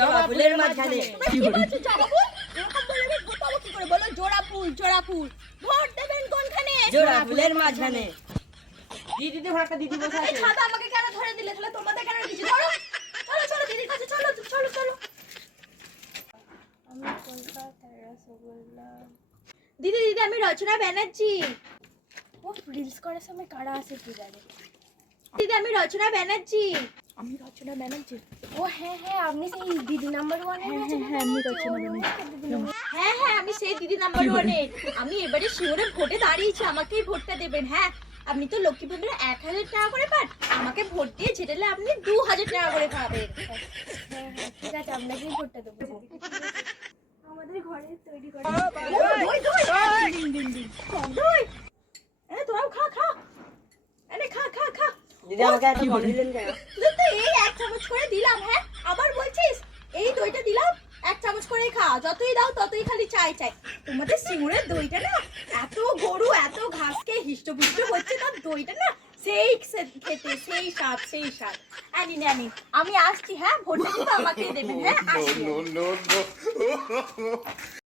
জবা ফুলের মাঝখানে। কি বলছো জবা ফুল? এরকম বলে আমি ভোট পাবো কি করে? বলো জোড়া ফুল জোড়া ফুল। ভোট দেবেন কোনখানে? জোড়া ফুলের মাঝখানে। দিদি তো ভাগটা দিদি বসে এই আছে। ছাতা আমাকে কেন ধরে দিলে? তাহলে তোমাদের কেন দিছি? ধরো চলো চলো দিদির কাছে চলো চলো চলো। আমি কলকাতার রসগোল্লা। দিদি দিদি আমি রচনা ব্যানার্জি। ও রিলস করার সময় কারা আসে কি জানে? দিদি আমি রচনা ব্যানার্জি। আমি রচনা ব্যানার্জি। ও হ্যাঁ হ্যাঁ আপনি সেই দিদি নাম্বার 1 এর রচনা। হ্যাঁ আমি রচনা ব্যানার্জি। হ্যাঁ হ্যাঁ আমি সেই দিদি নাম্বার 1 এর। আমি এবারে শিওরে ভোটে দাঁড়িয়েছি, আমাকেই ভোটটা দেবেন। হ্যাঁ আপনি তো লক্ষ্মী ভান্ডারে 1000 টাকা করে পান, আমাকে ভোট দিয়ে ছেটালে আপনি 2000 টাকা করে পাবেন। হ্যাঁ হ্যাঁ ঠিক আছে আপনাকেই ভোটটা দেবো। আমাদের ঘরে তৈরি করে দই দই দিন দিন দিন দই। তোরাও খা খা। আরে খা খা খা। দিদি আমাকে এত কম দিলেন কেন? তুই তো এই 1 চামচ করে দিলাম। হ্যাঁ আবার বলছিস এই দইটা দিলাম 1 চামচ করে খা, যতই দাও ততই খালি চাই চাই। তোমাদের সিঙ্গুরের দইটা না এত গরু এত ঘাসকে হিষ্টপুষ্ট হচ্ছে, তার দইটা না সেই খেতে সেই স্বাদ সেই স্বাদ। আনি আনি আমি আসছি। হ্যাঁ ভোটটা কিন্তু আমাকেই দেবেন। হ্যাঁ আসছি।